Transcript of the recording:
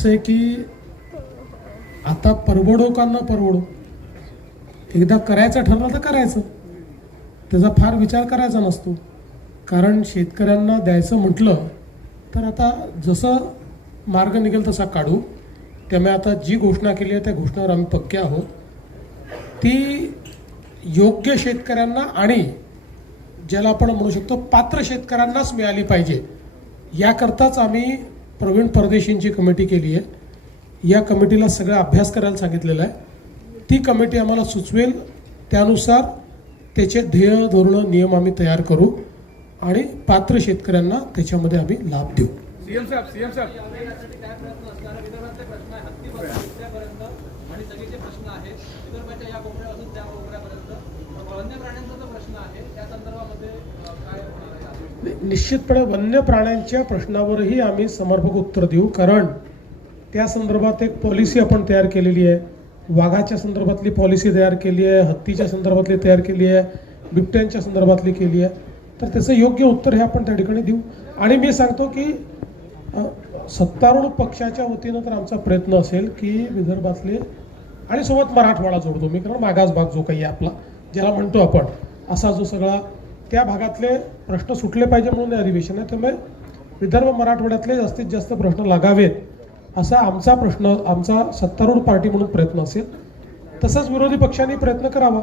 कसं आहे की आता परवडो का न परवडो? एकदा करायचं ठरलं तर करायचं. त्याचा फार विचार करायचा नसतो. कारण शेतकऱ्यांना द्यायचं म्हटलं तर आता जसं मार्ग निघेल तसा काढू. त्यामुळे आता जी घोषणा केली आहे त्या घोषणावर आम्ही पक्के आहोत. ती योग्य शेतकऱ्यांना आणि ज्याला आपण म्हणू शकतो पात्र शेतकऱ्यांनाच मिळाली पाहिजे. याकरताच आम्ही प्रवीण परदेशींची कमिटी केली आहे. या कमिटीला सगळा अभ्यास करायला सांगितलेला आहे. ती कमिटी आम्हाला सुचवेल. त्यानुसार त्याचे ध्येय धोरणं नियम आम्ही तयार करू आणि पात्र शेतकऱ्यांना त्याच्यामध्ये आम्ही लाभ देऊ. सीएम साहेब सीएम साहेब. प्रश्न आहे हत्तीपासून कुत्र्यापर्यंत आणि सगळीचे प्रश्न आहेत विदर्भाच्या या कोपऱ्यापासून त्या कोपऱ्यापर्यंत वन्य प्राण्यांचा जो प्रश्न आहे त्या संदर्भामध्ये काय होणार आहे? निश्चितपणे वन्य प्राण्यांच्या प्रश्नावरही आम्ही समर्पक उत्तर देऊ कारण त्या संदर्भात एक पॉलिसी आपण तयार केलेली आहे. वाघाच्या संदर्भातली पॉलिसी तयार केली आहे हत्तीच्या संदर्भातली तयार केली आहे बिबट्यांच्या संदर्भातली केली आहे. तर त्याचं योग्य उत्तर हे आपण त्या ठिकाणी देऊ. आणि मी सांगतो की सत्तारूढ पक्षाच्या वतीनं तर आमचा प्रयत्न असेल की विदर्भातले आणि सोबत मराठवाडा जोडतो मी कारण मागास भाग जो काही आहे आपला ज्याला म्हणतो आपण असा जो सगळा त्या भागातले प्रश्न सुटले पाहिजे म्हणून हे अधिवेशन आहे त्यामुळे विदर्भ मराठवाड्यातले जास्तीत जास्त प्रश्न लागावेत असा आमचा प्रश्न आमचा सत्तारूढ पार्टी म्हणून प्रयत्न असेल. तसंच विरोधी पक्षांनी प्रयत्न करावा.